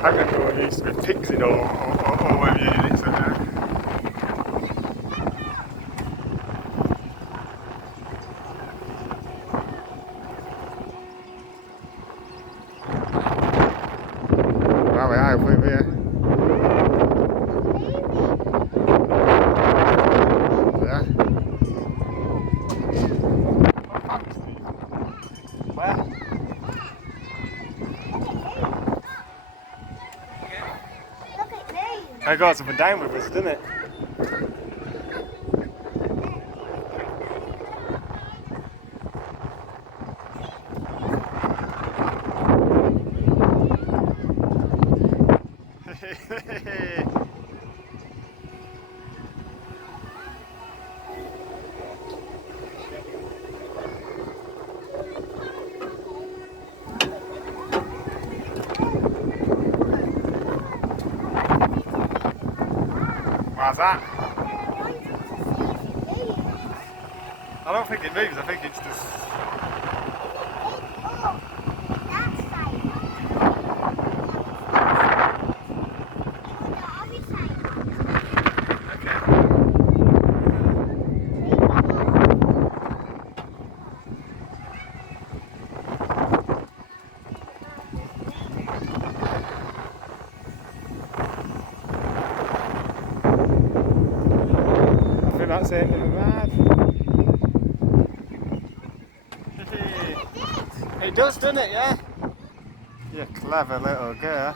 I don't know what it used to be, Pixie or whatever you did it. Wow, we are over here. Yeah. Where? Look at me. It goes up and down with us, doesn't it? Why's that? I don't think it moves, I think it's just... I think that's the end of the ride. It does, doesn't it, yeah? You clever little girl.